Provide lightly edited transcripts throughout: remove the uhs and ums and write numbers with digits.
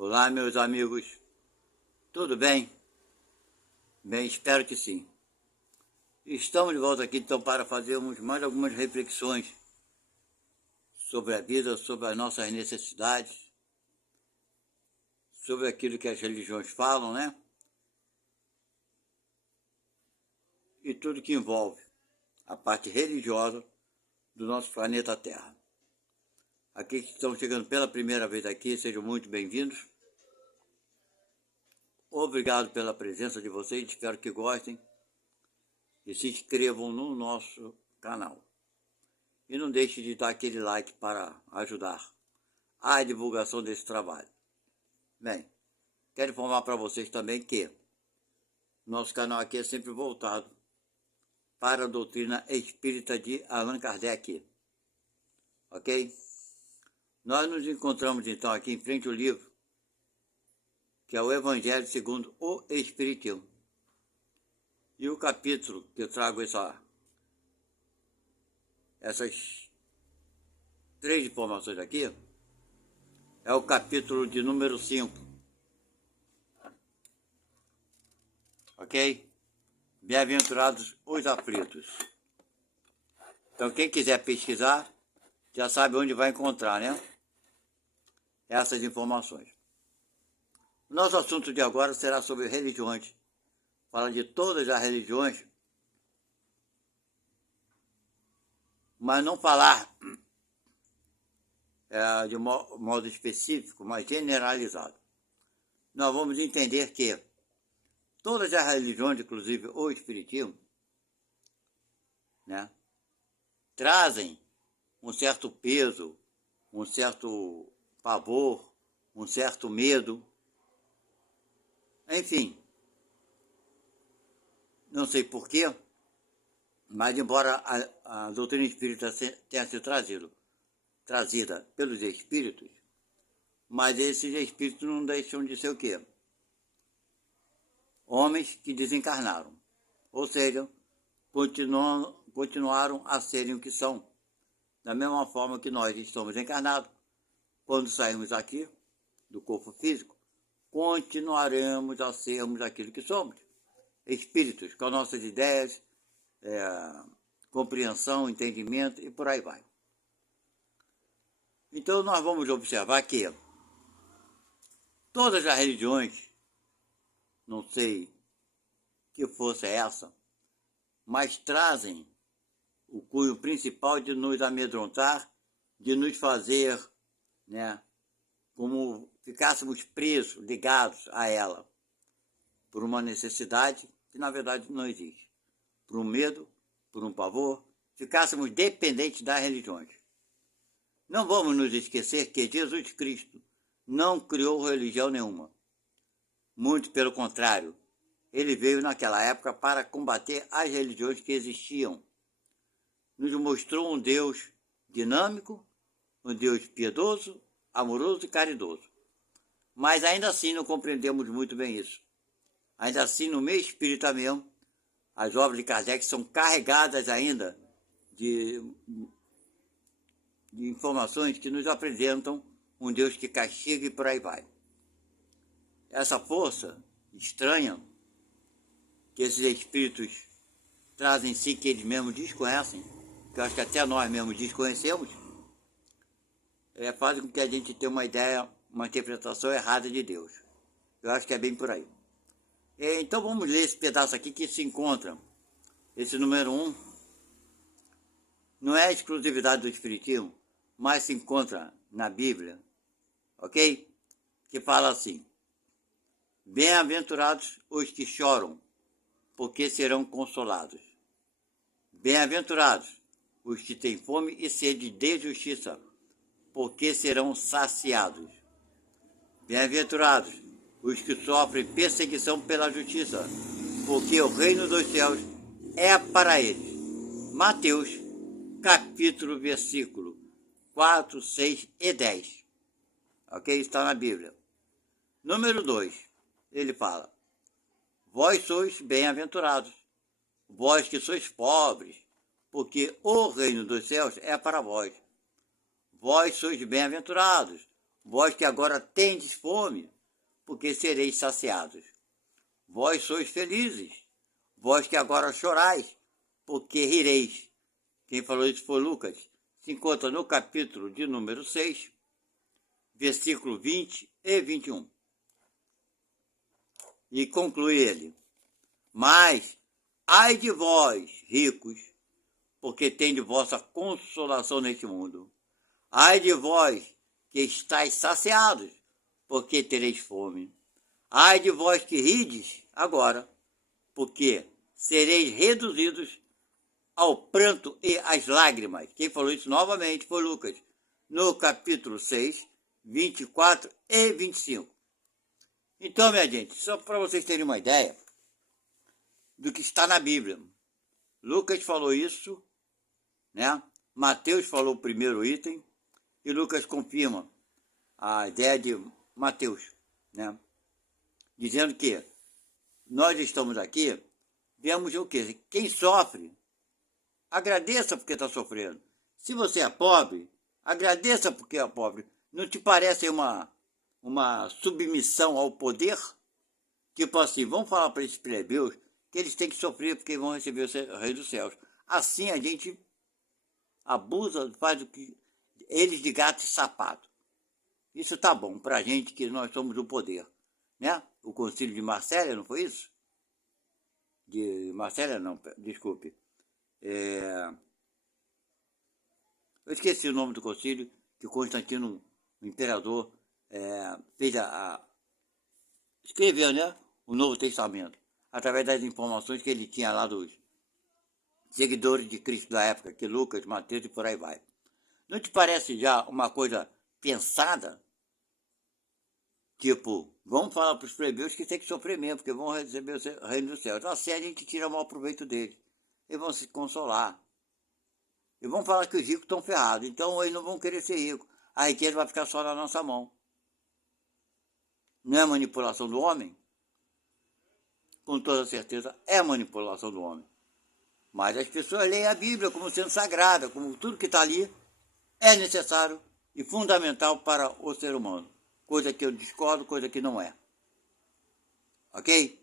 Olá, meus amigos, tudo bem? Bem, espero que sim. Estamos de volta aqui então para fazermos mais algumas reflexões sobre a vida, sobre as nossas necessidades, sobre aquilo que as religiões falam, né? E tudo que envolve a parte religiosa do nosso planeta Terra. Aqui que estão chegando pela primeira vez aqui, sejam muito bem-vindos. Obrigado pela presença de vocês, espero que gostem e se inscrevam no nosso canal. E não deixe de dar aquele like para ajudar a divulgação desse trabalho. Bem, quero informar para vocês também que nosso canal aqui é sempre voltado para a doutrina espírita de Allan Kardec. Ok? Nós nos encontramos então aqui em frente ao livro, que é o Evangelho segundo o Espiritismo. E o capítulo que eu trago essas três informações aqui é o capítulo de número 5. Ok? Bem-aventurados os aflitos. Então quem quiser pesquisar, já sabe onde vai encontrar, né? Essas informações. O nosso assunto de agora será sobre religiões. Fala de todas as religiões, mas não falar de modo específico, mas generalizado. Nós vamos entender que todas as religiões, inclusive o Espiritismo, né, trazem um certo peso, um certo pavor, um certo medo, enfim. Não sei porquê, mas embora a doutrina espírita tenha sido trazida pelos espíritos, mas esses espíritos não deixam de ser o quê? Homens que desencarnaram, ou seja, continuaram a serem o que são, da mesma forma que nós estamos encarnados. Quando saímos aqui do corpo físico, continuaremos a sermos aquilo que somos, espíritos, com nossas ideias, compreensão, entendimento e por aí vai. Então nós vamos observar que todas as religiões, não sei que força é essa, mas trazem o cunho principal de nos amedrontar, de nos fazer, né, como ficássemos presos, ligados a ela, por uma necessidade que na verdade não existe, por um medo, por um pavor, ficássemos dependentes das religiões. Não vamos nos esquecer que Jesus Cristo não criou religião nenhuma. Muito pelo contrário, ele veio naquela época para combater as religiões que existiam. Nos mostrou um Deus dinâmico, um Deus piedoso, amoroso e caridoso. Mas ainda assim não compreendemos muito bem isso. Ainda assim, no meio espírita mesmo, as obras de Kardec são carregadas ainda de informações que nos apresentam um Deus que castiga e por aí vai. Essa força estranha que esses espíritos trazem em si, que eles mesmos desconhecem, que eu acho que até nós mesmos desconhecemos, faz com que a gente tenha uma ideia, uma interpretação errada de Deus. Eu acho que é bem por aí. Então vamos ler esse pedaço aqui que se encontra, esse número 1, não é exclusividade do Espiritismo, mas se encontra na Bíblia, ok? Que fala assim: bem-aventurados os que choram, porque serão consolados. Bem-aventurados os que têm fome e sede de justiça, porque serão saciados. Bem-aventurados os que sofrem perseguição pela justiça, porque o reino dos céus é para eles. Mateus, capítulo, versículo 4, 6 e 10. Ok? Está na Bíblia. Número 2, ele fala: vós sois bem-aventurados, vós que sois pobres, porque o reino dos céus é para vós. Vós sois bem-aventurados, Vós que agora tendes fome, porque sereis saciados. Vós sois felizes, vós que agora chorais, porque rireis. Quem falou isso foi Lucas. Se encontra no capítulo de número 6, versículo 20 e 21. E conclui ele: mas, ai de vós, ricos, porque tendes vossa consolação neste mundo. Ai de vós, que estáis saciados, porque tereis fome. Ai de vós que rides agora, porque sereis reduzidos ao pranto e às lágrimas. Quem falou isso novamente foi Lucas, no capítulo 6, 24 e 25. Então, minha gente, só para vocês terem uma ideia do que está na Bíblia. Lucas falou isso, né? Mateus falou o primeiro item e Lucas confirma a ideia de Mateus, né? Dizendo que nós estamos aqui, vemos o quê? Quem sofre, agradeça porque está sofrendo. Se você é pobre, agradeça porque é pobre. Não te parece uma submissão ao poder? Tipo assim, vamos falar para esses plebeus que eles têm que sofrer porque vão receber o Rei dos Céus. Assim a gente abusa, faz o que eles de gato e sapato. Isso tá bom para a gente que nós somos o poder, né? O concílio de Marsella, não foi isso? De Marsella, não, desculpe. Eu esqueci o nome do concílio que Constantino, o imperador, fez escreveu, né? O Novo Testamento, através das informações que ele tinha lá dos seguidores de Cristo da época, que Lucas, Mateus e por aí vai. Não te parece já uma coisa pensada? Tipo, vamos falar para os plebeus que tem que sofrer mesmo, porque vão receber o reino dos céus. Assim a gente tira o maior proveito deles. Eles vão se consolar. E vão falar que os ricos estão ferrados, então eles não vão querer ser ricos. A riqueza vai ficar só na nossa mão. Não é manipulação do homem? Com toda certeza é manipulação do homem. Mas as pessoas leem a Bíblia como sendo sagrada, como tudo que está ali é necessário e fundamental para o ser humano. Coisa que eu discordo, coisa que não é. Ok?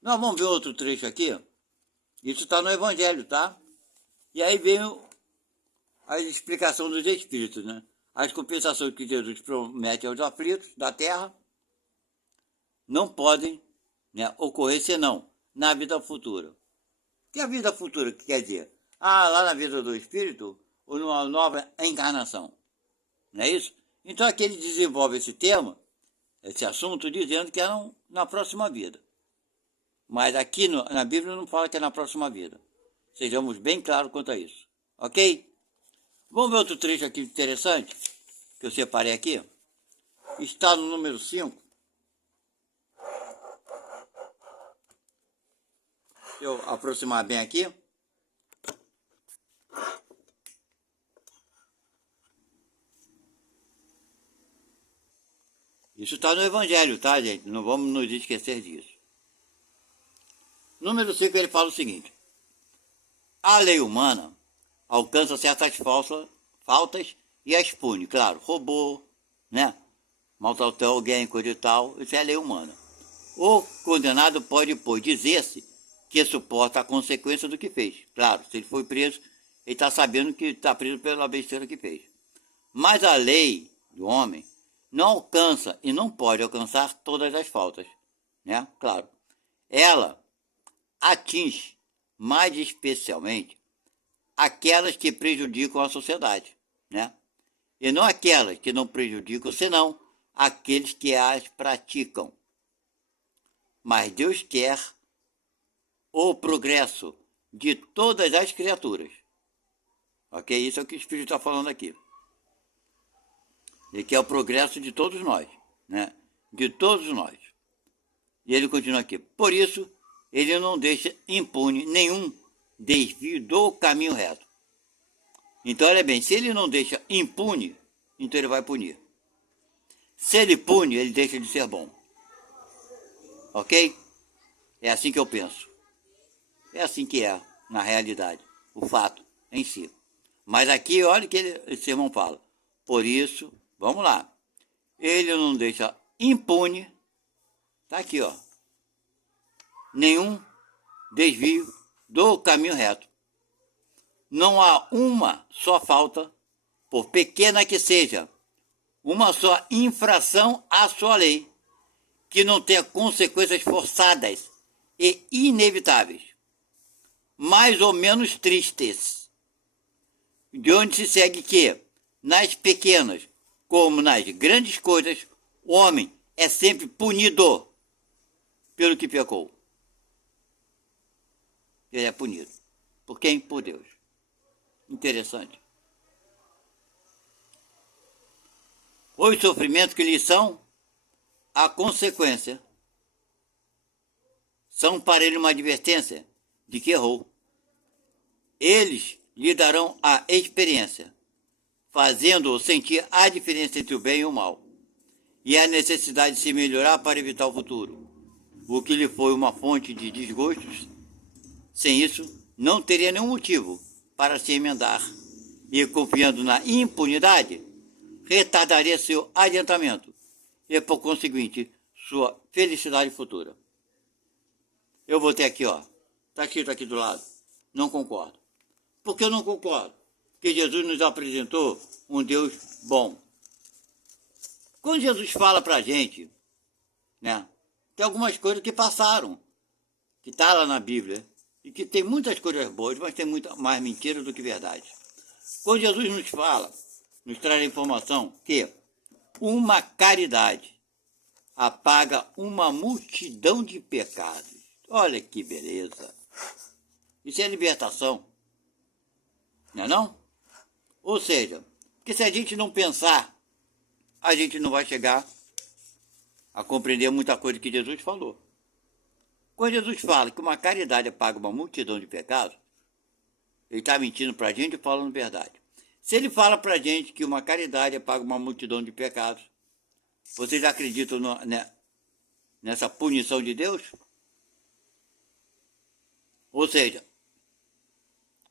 Nós vamos ver outro trecho aqui. Isso está no Evangelho, tá? E aí vem a explicação dos Espíritos, né? As compensações que Jesus promete aos aflitos da terra não podem, né, ocorrer senão na vida futura. O que é a vida futura que quer dizer? Lá na vida do Espírito ou numa nova encarnação. Não é isso? Então aqui ele desenvolve esse tema, esse assunto, dizendo que é na próxima vida. Mas aqui na Bíblia não fala que é na próxima vida. Sejamos bem claros quanto a isso. Ok? Vamos ver outro trecho aqui interessante, que eu separei aqui. Está no número 5. Deixa eu aproximar bem aqui. Isso está no Evangelho, tá, gente? Não vamos nos esquecer disso. Número 5, ele fala o seguinte: a lei humana alcança certas faltas e as pune. Claro, roubou, né? Maltratou alguém, coisa e tal, isso é a lei humana. O condenado pode, pois, dizer-se que suporta a consequência do que fez. Claro, se ele foi preso, ele está sabendo que está preso pela besteira que fez. Mas a lei do homem não alcança e não pode alcançar todas as faltas, né? Claro. Ela atinge mais especialmente aquelas que prejudicam a sociedade, né? E não aquelas que não prejudicam, senão aqueles que as praticam. Mas Deus quer o progresso de todas as criaturas. Ok? Isso é o que o Espírito está falando aqui. Ele quer o progresso de todos nós, né? De todos nós. E ele continua aqui. Por isso, ele não deixa impune nenhum desvio do caminho reto. Então, olha bem, se ele não deixa impune, então ele vai punir. Se ele pune, ele deixa de ser bom. Ok? É assim que eu penso. É assim que é, na realidade, o fato em si. Mas aqui, olha o que esse irmão fala. Por isso, vamos lá. ele não deixa impune, tá aqui, ó, nenhum desvio do caminho reto. Não há uma só falta, por pequena que seja, uma só infração à sua lei, que não tenha consequências forçadas e inevitáveis, mais ou menos tristes, de onde se segue que, nas pequenas como nas grandes coisas, o homem é sempre punido pelo que pecou. Ele é punido. Por quem? Por Deus. Interessante. Os sofrimentos que lhes são a consequência são para ele uma advertência de que errou. Eles lhe darão a experiência, fazendo-o sentir a diferença entre o bem e o mal, e a necessidade de se melhorar para evitar o futuro, o que lhe foi uma fonte de desgostos. Sem isso, não teria nenhum motivo para se emendar, e confiando na impunidade, retardaria seu adiantamento e, por conseguinte, sua felicidade futura. Eu vou ter aqui, ó, está escrito aqui do lado, não concordo. Por que eu não concordo? Porque Jesus nos apresentou um Deus bom. Quando Jesus fala para a gente, né, tem algumas coisas que passaram, que está lá na Bíblia, e que tem muitas coisas boas, mas tem muita mais mentira do que verdade. Quando Jesus nos fala, nos traz a informação que uma caridade apaga uma multidão de pecados. Olha que beleza. Isso é libertação. Não é não? Ou seja, porque se a gente não pensar, a gente não vai chegar a compreender muita coisa que Jesus falou. Quando Jesus fala que uma caridade apaga uma multidão de pecados, ele está mentindo para a gente ou falando verdade? Se ele fala para a gente que uma caridade apaga uma multidão de pecados, vocês acreditam nessa punição de Deus? Ou seja,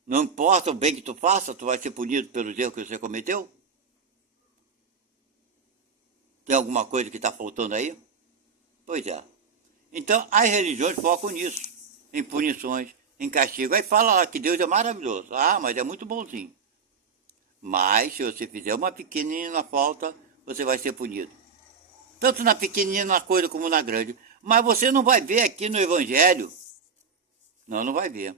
não importa o bem que tu faça, tu vai ser punido pelos erros que você cometeu? Tem alguma coisa que está faltando aí? Pois é. Então, as religiões focam nisso, em punições, em castigo. Aí fala lá que Deus é maravilhoso. Ah, mas é muito bonzinho. Mas, se você fizer uma pequenina falta, você vai ser punido. Tanto na pequenina coisa como na grande. Mas você não vai ver aqui no Evangelho. Não vai ver.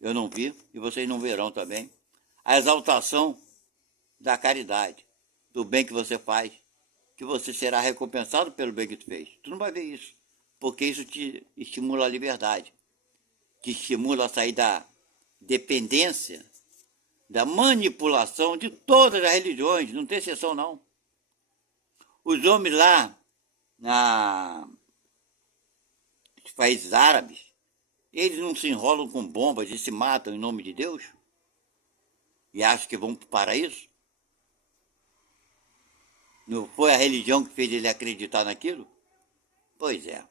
Eu não vi, e vocês não verão também. A exaltação da caridade, do bem que você faz, que você será recompensado pelo bem que tu fez. Tu não vai ver isso, porque isso te estimula a liberdade, te estimula a sair da dependência, da manipulação de todas as religiões, não tem exceção não. Os homens lá, nos países árabes, eles não se enrolam com bombas e se matam em nome de Deus? E acham que vão para o paraíso? Não foi a religião que fez ele acreditar naquilo? Pois é.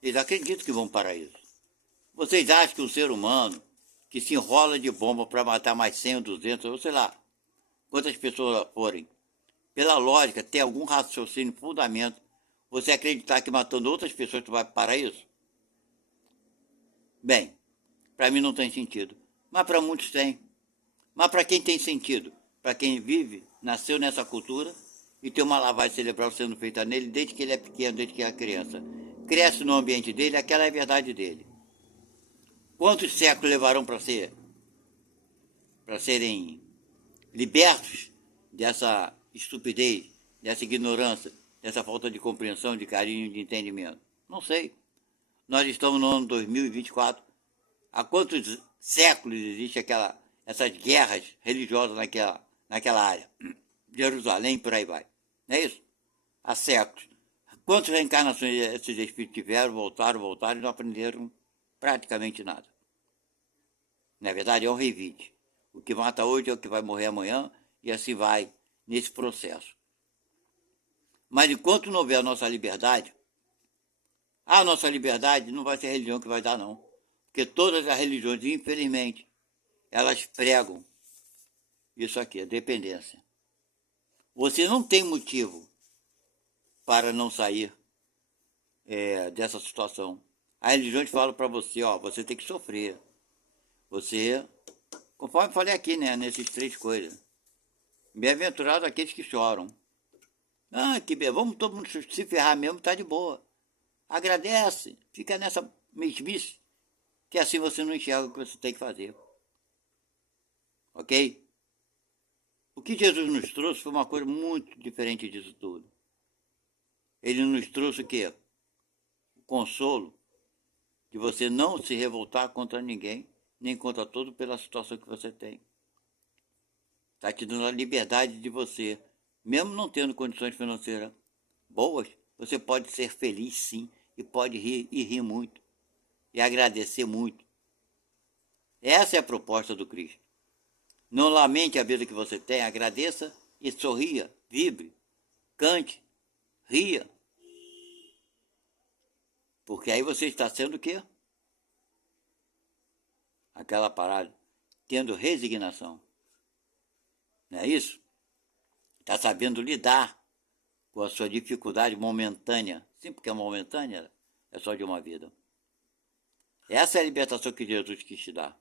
Eles acreditam que vão para o paraíso. Vocês acham que um ser humano que se enrola de bomba para matar mais 100 ou 200, ou sei lá, quantas pessoas forem, pela lógica, tem algum raciocínio, fundamento, você acreditar que matando outras pessoas tu vai para o paraíso? Bem, para mim não tem sentido, mas para muitos tem. Mas para quem tem sentido? Para quem vive, nasceu nessa cultura e tem uma lavagem cerebral sendo feita nele desde que ele é pequeno, desde que é criança. Cresce no ambiente dele, aquela é a verdade dele. Quantos séculos levarão para serem libertos dessa estupidez, dessa ignorância, dessa falta de compreensão, de carinho, de entendimento? Não sei. Nós estamos no ano 2024. Há quantos séculos existe essas guerras religiosas naquela área? Jerusalém, por aí vai. Não é isso? Há séculos. Quantas reencarnações esses espíritos tiveram, voltaram e não aprenderam praticamente nada. Na verdade, é um revide. O que mata hoje é o que vai morrer amanhã, e assim vai nesse processo. Mas enquanto não houver a nossa liberdade não vai ser a religião que vai dar, não. Porque todas as religiões, infelizmente, elas pregam isso aqui, a dependência. Você não tem motivo para não sair dessa situação. A religião fala para você, ó, você tem que sofrer. Você, conforme eu falei aqui, né, nessas 3 coisas. Bem-aventurados aqueles que choram. Ah, que bem, vamos todo mundo se ferrar mesmo, tá de boa. Agradece, fica nessa mesmice, que assim você não enxerga o que você tem que fazer. Ok? O que Jesus nos trouxe foi uma coisa muito diferente disso tudo. Ele nos trouxe o quê? O consolo de você não se revoltar contra ninguém, nem contra todo pela situação que você tem. Está te dando a liberdade de você, mesmo não tendo condições financeiras boas, você pode ser feliz sim, e pode rir e rir muito, e agradecer muito. Essa é a proposta do Cristo. Não lamente a vida que você tem, agradeça e sorria, vibre, cante, ria. Porque aí você está sendo o quê? Aquela parada, tendo resignação. Não é isso? Está sabendo lidar com a sua dificuldade momentânea. Sim, porque é momentânea, é só de uma vida. Essa é a libertação que Jesus quis te dar.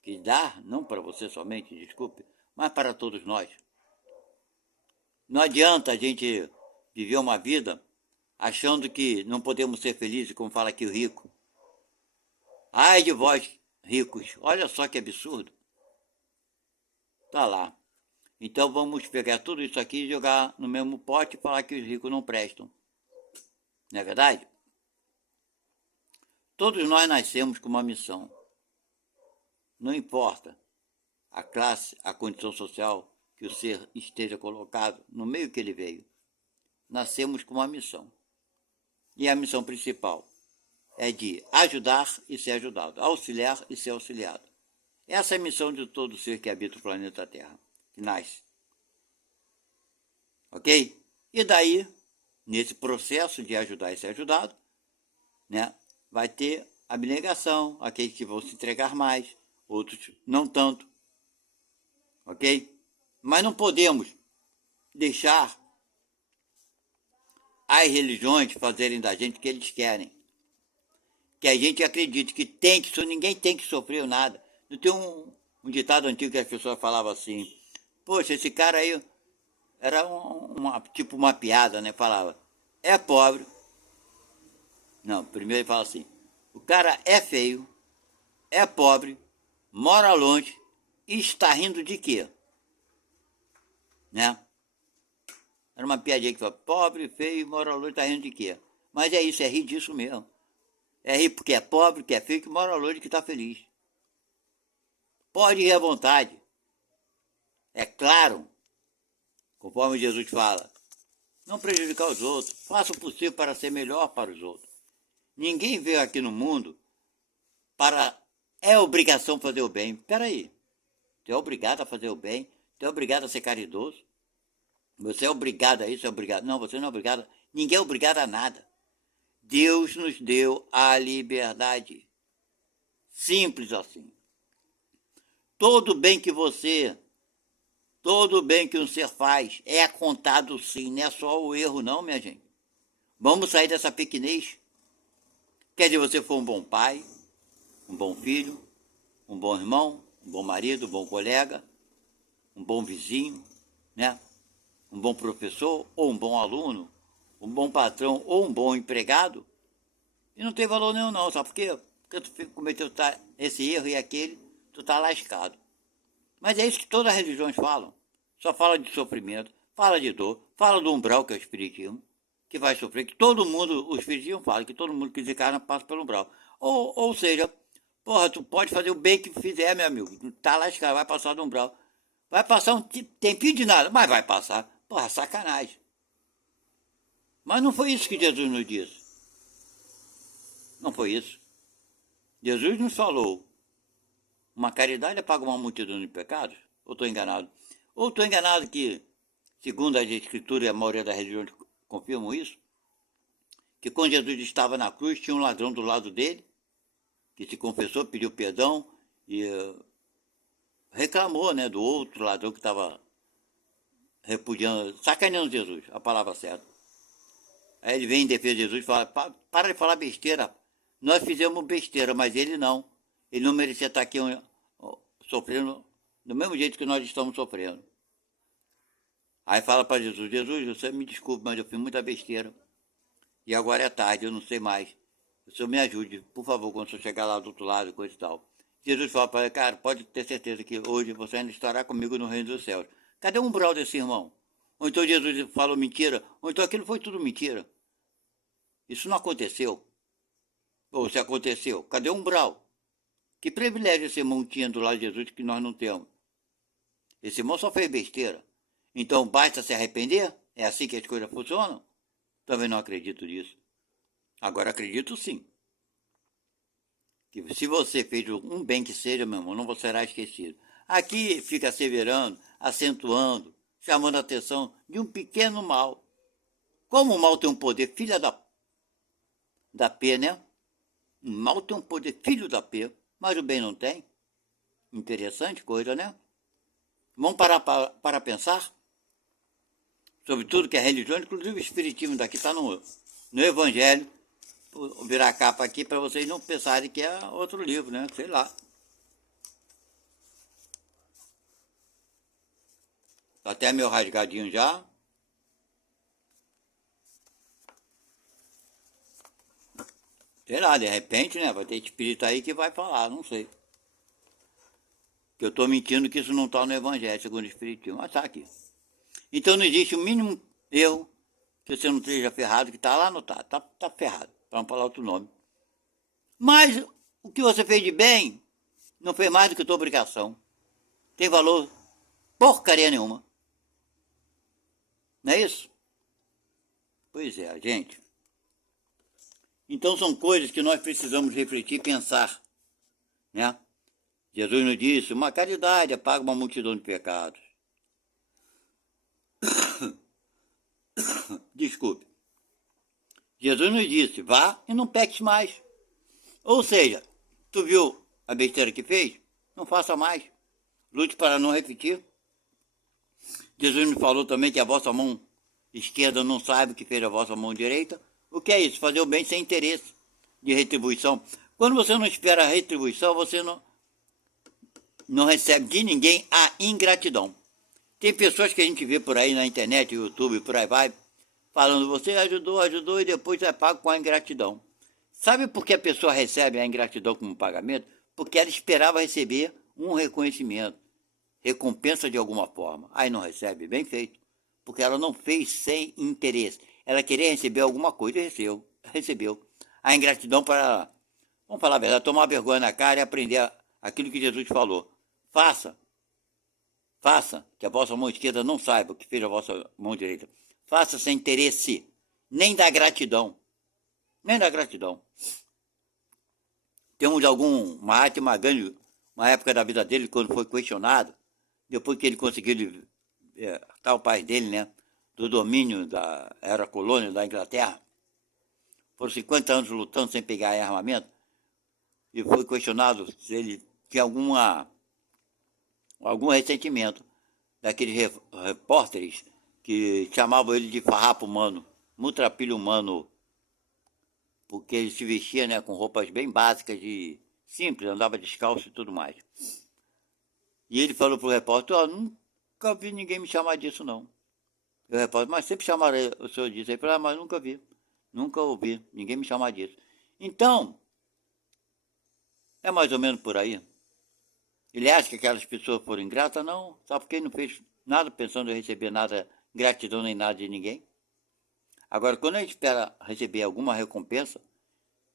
Quis dar, não para você somente, desculpe, mas para todos nós. Não adianta a gente viver uma vida achando que não podemos ser felizes, como fala aqui o rico. Ai de vós, ricos, olha só que absurdo. Tá lá. Então vamos pegar tudo isso aqui e jogar no mesmo pote e falar que os ricos não prestam. Não é verdade? Todos nós nascemos com uma missão. Não importa a classe, a condição social que o ser esteja colocado, no meio que ele veio. Nascemos com uma missão. E a missão principal é de ajudar e ser ajudado, auxiliar e ser auxiliado. Essa é a missão de todo ser que habita o planeta Terra, que nasce. Ok? E daí, nesse processo de ajudar e ser ajudado, né, vai ter abnegação, aqueles que vão se entregar mais, outros não tanto. Ok? Mas não podemos deixar as religiões fazerem da gente o que eles querem. Que a gente acredite que tem que, ninguém tem que sofrer nada. Não tem um ditado antigo que as pessoas falavam assim, poxa, esse cara aí era tipo uma piada, né? Falava, é pobre. Não, primeiro ele fala assim, o cara é feio, é pobre, mora longe e está rindo de quê? Né? Era uma piadinha que fala, pobre, feio, mora longe, está rindo de quê? Mas é isso, é rir disso mesmo. É rir porque é pobre, que é feio, que mora longe, que está feliz. Pode rir à vontade. É claro, conforme Jesus fala, não prejudicar os outros. Faça o possível para ser melhor para os outros. Ninguém veio aqui no mundo para... É obrigação fazer o bem. Espera aí. Você é obrigado a fazer o bem. Você é obrigado a ser caridoso. Você é obrigado a isso, é obrigado. Não, você não é obrigado. Ninguém é obrigado a nada. Deus nos deu a liberdade. Simples assim. Todo bem que um ser faz é contado sim, não é só o erro não, minha gente. Vamos sair dessa pequenez. Quer dizer, você for um bom pai, um bom filho, um bom irmão, um bom marido, um bom colega, um bom vizinho, né? Um bom professor ou um bom aluno, um bom patrão ou um bom empregado, e não tem valor nenhum não, sabe por quê? Porque tu cometeu esse erro e aquele, tu tá lascado. Mas é isso que todas as religiões falam. Só fala de sofrimento, fala de dor, fala do umbral, que é o espiritismo, que vai sofrer, que todo mundo, o espiritismo fala, que todo mundo que desencarna passa pelo umbral. Ou seja, porra, tu pode fazer o bem que fizer, meu amigo, tu tá lascado, vai passar do umbral. Vai passar um tempinho de nada, mas vai passar. Porra, sacanagem. Mas não foi isso que Jesus nos disse. Não foi isso. Jesus nos falou, uma caridade apaga uma multidão de pecados? Ou estou enganado? Ou estou enganado que, segundo as escrituras e a maioria das religiões confirmam isso, que quando Jesus estava na cruz, tinha um ladrão do lado dele, que se confessou, pediu perdão e reclamou, né, do outro ladrão que estava repudiando, sacaneando Jesus, a palavra certa. Aí ele vem em defesa de Jesus e fala, para de falar besteira. Nós fizemos besteira, mas ele não. Ele não merecia estar aqui sofrendo do mesmo jeito que nós estamos sofrendo. Aí fala para Jesus, Jesus, você me desculpe, mas eu fiz muita besteira. E agora é tarde, eu não sei mais. O senhor me ajude, por favor, quando o senhor chegar lá do outro lado, coisa e tal. Jesus fala para ele, cara, pode ter certeza que hoje você ainda estará comigo no reino dos céus. Cadê o umbral desse irmão? Ou então Jesus falou mentira, ou então aquilo foi tudo mentira. Isso não aconteceu. Ou se aconteceu, cadê o umbral? Que privilégio esse irmão tinha do lado de Jesus que nós não temos? Esse irmão só fez besteira. Então basta se arrepender? É assim que as coisas funcionam? Também não acredito nisso. Agora acredito sim. Que se você fez um bem que seja, meu irmão, não será esquecido. Aqui fica asseverando, acentuando, chamando a atenção de um pequeno mal. Como o mal tem um poder, filha da P, né? O mal tem um poder, filho da P, mas o bem não tem. Interessante coisa, né? Vamos parar para pensar sobre tudo que é religião, inclusive o espiritismo daqui está no Evangelho. Vou virar a capa aqui para vocês não pensarem que é outro livro, né? Sei lá. Tá até meio rasgadinho já. Sei lá, de repente, né? Vai ter espírito aí que vai falar, não sei. Que eu estou mentindo que isso não está no Evangelho, segundo o espiritismo. Mas tá aqui. Então não existe o mínimo erro que você não esteja ferrado, que está lá anotado. Tá ferrado, para não falar outro nome. Mas o que você fez de bem não fez mais do que tua obrigação. Tem valor porcaria nenhuma. Não é isso? Pois é, gente. Então são coisas que nós precisamos refletir e pensar, né? Jesus nos disse, uma caridade apaga uma multidão de pecados. Desculpe. Jesus nos disse, vá e não peques mais. Ou seja, tu viu a besteira que fez? Não faça mais. Lute para não repetir. Jesus nos falou também que a vossa mão esquerda não saiba o que fez a vossa mão direita. O que é isso? Fazer o bem sem interesse de retribuição. Quando você não espera a retribuição, você não recebe de ninguém a ingratidão. Tem pessoas que a gente vê por aí na internet, YouTube, por aí vai, falando, você ajudou e depois é pago com a ingratidão. Sabe por que a pessoa recebe a ingratidão como pagamento? Porque ela esperava receber um reconhecimento, recompensa de alguma forma. Aí não recebe, bem feito. Porque ela não fez sem interesse. Ela queria receber alguma coisa e recebeu. A ingratidão para, vamos falar a verdade, tomar vergonha na cara e aprender aquilo que Jesus falou. Faça, que a vossa mão esquerda não saiba o que fez a vossa mão direita. Faça sem interesse, nem da gratidão. Nem da gratidão. Temos uma arte, uma época da vida dele, quando foi questionado, depois que ele conseguiu libertar o pai dele, né, do domínio era colônia da Inglaterra, foram 50 anos lutando sem pegar armamento, e foi questionado se ele tinha algum ressentimento daqueles repórteres que chamavam ele de farrapo humano, mutrapilho humano, porque ele se vestia, né, com roupas bem básicas, simples, andava descalço e tudo mais. E ele falou pro repórter, nunca vi ninguém me chamar disso, não. E o repórter, mas sempre chamaram o senhor disso. Ele falou, mas nunca vi, nunca ouvi ninguém me chamar disso. Então, é mais ou menos por aí. Ele acha que aquelas pessoas foram ingratas? Não, sabe porque ele não fez nada pensando em receber nada, gratidão nem nada de ninguém. Agora, quando a gente espera receber alguma recompensa,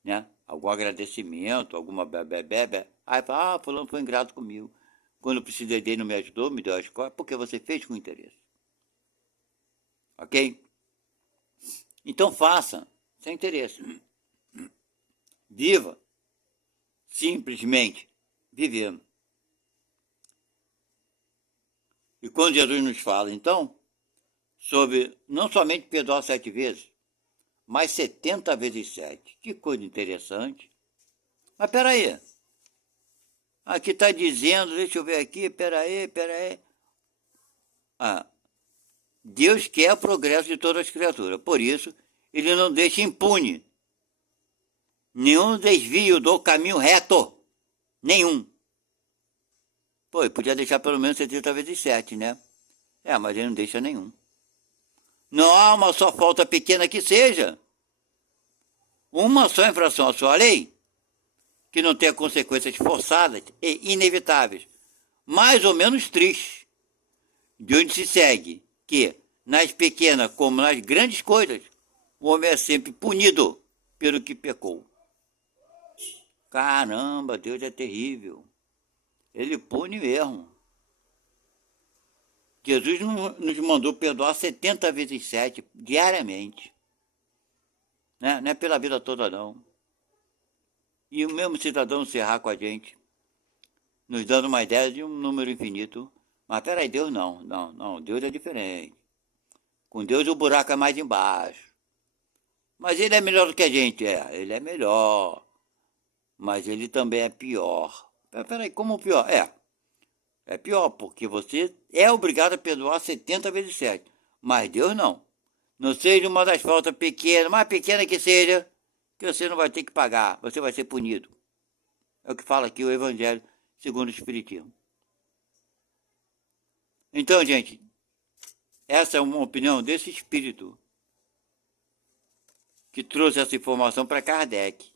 né, algum agradecimento, alguma bebê, aí fala, fulano foi ingrato comigo. Quando eu precisei dele, não me ajudou, me deu a escola, porque você fez com interesse. Ok? Então faça, sem interesse. Viva, simplesmente, vivendo. E quando Jesus nos fala, então, sobre não somente perdoar 7 vezes, mas 70 vezes 7. Que coisa interessante. Mas peraí. Aqui está dizendo, deixa eu ver aqui, peraí. Deus quer o progresso de todas as criaturas. Por isso, ele não deixa impune nenhum desvio do caminho reto. Nenhum. Pô, ele podia deixar pelo menos 70 vezes 7, né? Mas ele não deixa nenhum. Não há uma só falta pequena que seja. Uma só infração à sua lei, que não tenha consequências forçadas e inevitáveis, mais ou menos tristes, de onde se segue que, nas pequenas como nas grandes coisas, o homem é sempre punido pelo que pecou. Caramba, Deus é terrível. Ele pune mesmo. Jesus nos mandou perdoar 70 vezes 7 diariamente. Né? Não é pela vida toda, não. E o mesmo cidadão se errar com a gente, nos dando uma ideia de um número infinito. Mas peraí, Deus não, Deus é diferente. Com Deus o buraco é mais embaixo. Mas ele é melhor do que a gente, ele é melhor. Mas ele também é pior. Peraí, como pior? É pior, porque você é obrigado a perdoar 70 vezes 7. Mas Deus não. Não seja uma das faltas pequenas, mais pequena que seja, que você não vai ter que pagar, você vai ser punido. É o que fala aqui o Evangelho segundo o Espiritismo. Então, gente, essa é uma opinião desse espírito que trouxe essa informação para Kardec.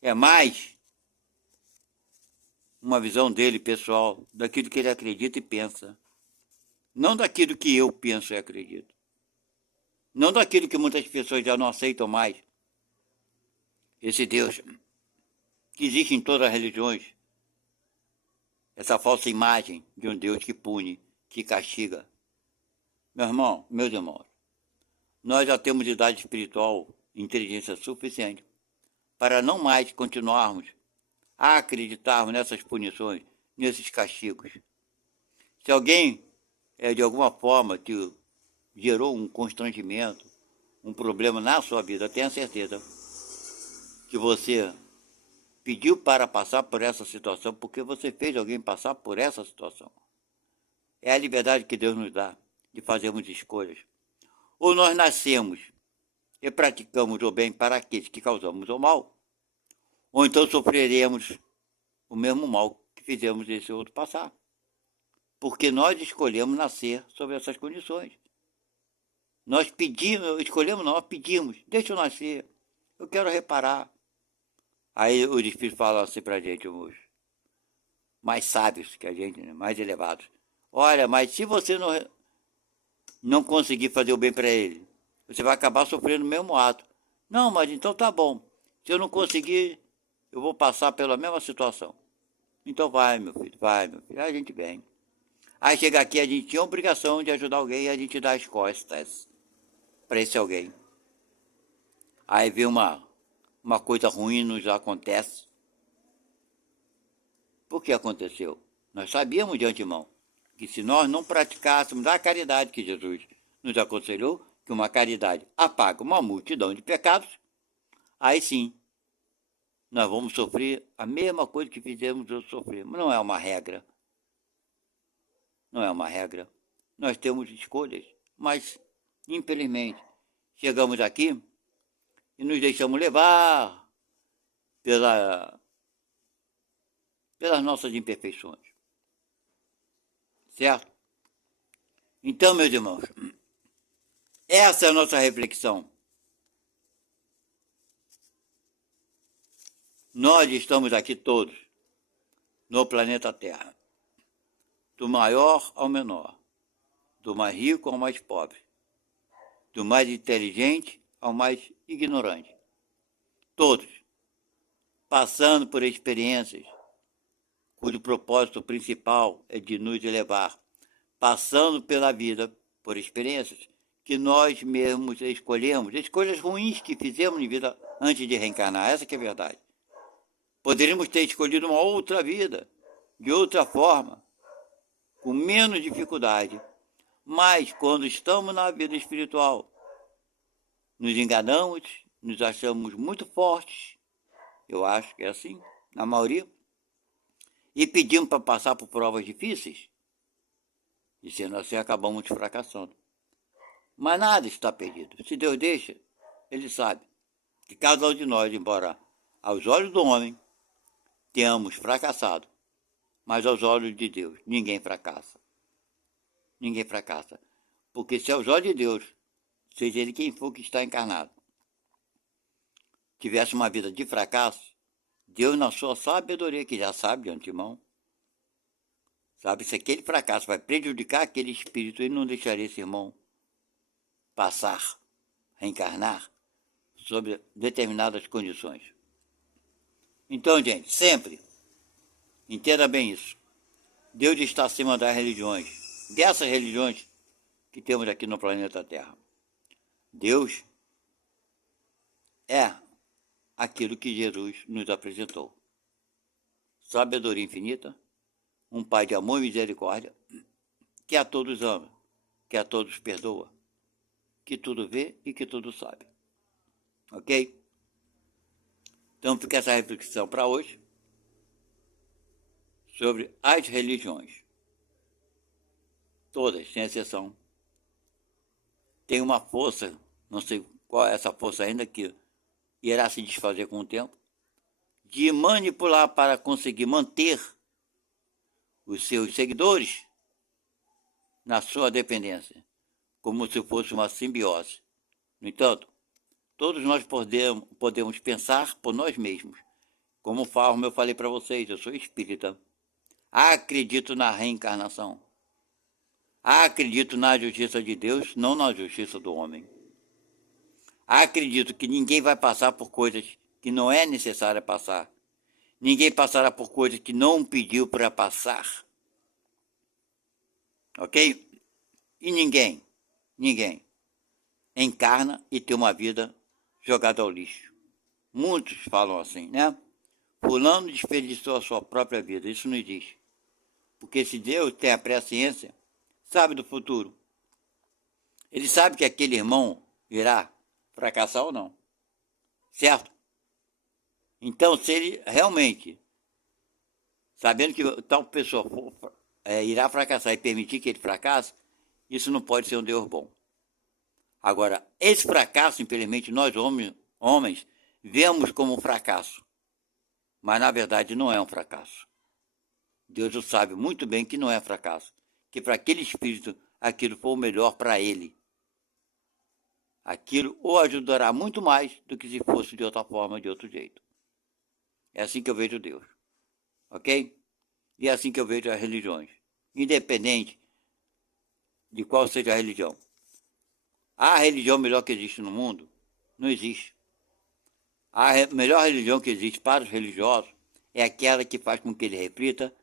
É mais uma visão dele, pessoal, daquilo que ele acredita e pensa. Não daquilo que eu penso e acredito. Não daquilo que muitas pessoas já não aceitam mais. Esse Deus que existe em todas as religiões. Essa falsa imagem de um Deus que pune, que castiga. Meus irmãos, nós já temos idade espiritual e inteligência suficiente para não mais continuarmos a acreditarmos nessas punições, nesses castigos. Se alguém, de alguma forma, te gerou um constrangimento, um problema na sua vida, tenha certeza que você pediu para passar por essa situação porque você fez alguém passar por essa situação. É a liberdade que Deus nos dá de fazermos escolhas. Ou nós nascemos e praticamos o bem para aqueles que causamos o mal, ou então sofreremos o mesmo mal que fizemos esse outro passar. Porque nós escolhemos nascer sob essas condições. Nós pedimos, deixa eu nascer, eu quero reparar. Aí os espíritos falam assim pra gente, os mais sábios que a gente, né, mais elevados. Olha, mas se você não conseguir fazer o bem para ele, você vai acabar sofrendo o mesmo ato. Não, mas então tá bom. Se eu não conseguir, eu vou passar pela mesma situação. Então vai, meu filho. Aí a gente vem. Aí chega aqui, a gente tinha a obrigação de ajudar alguém e a gente dá as costas para esse alguém. Aí vem uma coisa ruim nos acontece. Por que aconteceu? Nós sabíamos de antemão que se nós não praticássemos a caridade que Jesus nos aconselhou, que uma caridade apaga uma multidão de pecados, aí sim, nós vamos sofrer a mesma coisa que fizemos eu sofrer. Mas não é uma regra. Não é uma regra. Nós temos escolhas, mas, infelizmente, chegamos aqui e nos deixamos levar pelas nossas imperfeições. Certo? Então, meus irmãos, essa é a nossa reflexão. Nós estamos aqui todos no planeta Terra, do maior ao menor, do mais rico ao mais pobre, do mais inteligente ao mais ignorante. Todos passando por experiências cujo propósito principal é de nos elevar, passando pela vida por experiências que nós mesmos escolhemos, escolhas ruins que fizemos em vida antes de reencarnar, essa que é a verdade. Poderíamos ter escolhido uma outra vida, de outra forma, com menos dificuldade, mas quando estamos na vida espiritual, nos enganamos, nos achamos muito fortes, eu acho que é assim, na maioria, e pedimos para passar por provas difíceis, E sendo assim, acabamos fracassando. Mas nada está perdido. Se Deus deixa, Ele sabe que cada um de nós, embora aos olhos do homem tenhamos fracassado, mas aos olhos de Deus ninguém fracassa. Ninguém fracassa. Porque se aos olhos de Deus, seja Ele quem for que está encarnado, tivesse uma vida de fracasso, Deus, na sua sabedoria, que já sabe de antemão, sabe, se aquele fracasso vai prejudicar aquele espírito, Ele não deixaria esse irmão passar, reencarnar, sob determinadas condições. Então, gente, sempre, entenda bem isso. Deus está acima das religiões, dessas religiões que temos aqui no planeta Terra. Deus é aquilo que Jesus nos apresentou. Sabedoria infinita, um Pai de amor e misericórdia, que a todos ama, que a todos perdoa, que tudo vê e que tudo sabe. Ok? Então fica essa reflexão para hoje sobre as religiões. Todas, sem exceção, têm uma força, não sei qual é essa força ainda, que irá se desfazer com o tempo, de manipular para conseguir manter os seus seguidores na sua dependência, como se fosse uma simbiose. No entanto, todos nós podemos pensar por nós mesmos. Como eu falei para vocês, eu sou espírita. Acredito na reencarnação. Acredito na justiça de Deus, não na justiça do homem. Acredito que ninguém vai passar por coisas que não é necessário passar. Ninguém passará por coisas que não pediu para passar. Ok? E ninguém encarna e tem uma vida jogada ao lixo. Muitos falam assim, né? Fulano desperdiçou a sua própria vida. Isso não existe. Porque se Deus tem a presciência, sabe do futuro. Ele sabe que aquele irmão irá fracassar ou não. Certo? Então, se ele realmente, sabendo que tal pessoa irá fracassar e permitir que ele fracasse, isso não pode ser um Deus bom. Agora, esse fracasso, infelizmente, nós homens vemos como um fracasso. Mas, na verdade, não é um fracasso. Deus o sabe muito bem que não é fracasso. Que para aquele espírito, aquilo foi o melhor para ele. Aquilo o ajudará muito mais do que se fosse de outra forma, de outro jeito. É assim que eu vejo Deus. Ok? E é assim que eu vejo as religiões. Independente de qual seja a religião. A religião melhor que existe no mundo? Não existe. A melhor religião que existe para os religiosos é aquela que faz com que ele reflita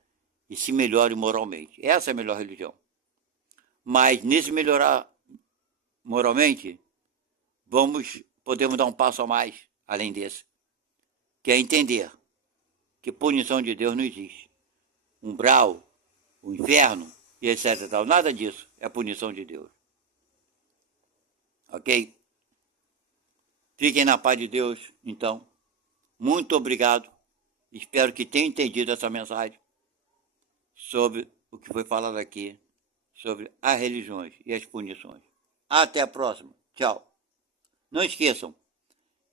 e se melhore moralmente. Essa é a melhor religião. Mas nesse melhorar moralmente, podemos dar um passo a mais, além desse, que é entender que punição de Deus não existe. Umbral, o inferno e etc. Nada disso é punição de Deus. Ok? Fiquem na paz de Deus, então. Muito obrigado. Espero que tenham entendido essa mensagem sobre o que foi falado aqui, sobre as religiões e as punições. Até a próxima. Tchau. Não esqueçam,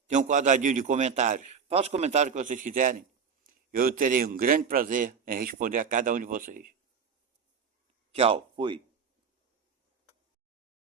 tem um quadradinho de comentários. Faça o comentário que vocês quiserem. Eu terei um grande prazer em responder a cada um de vocês. Tchau. Fui.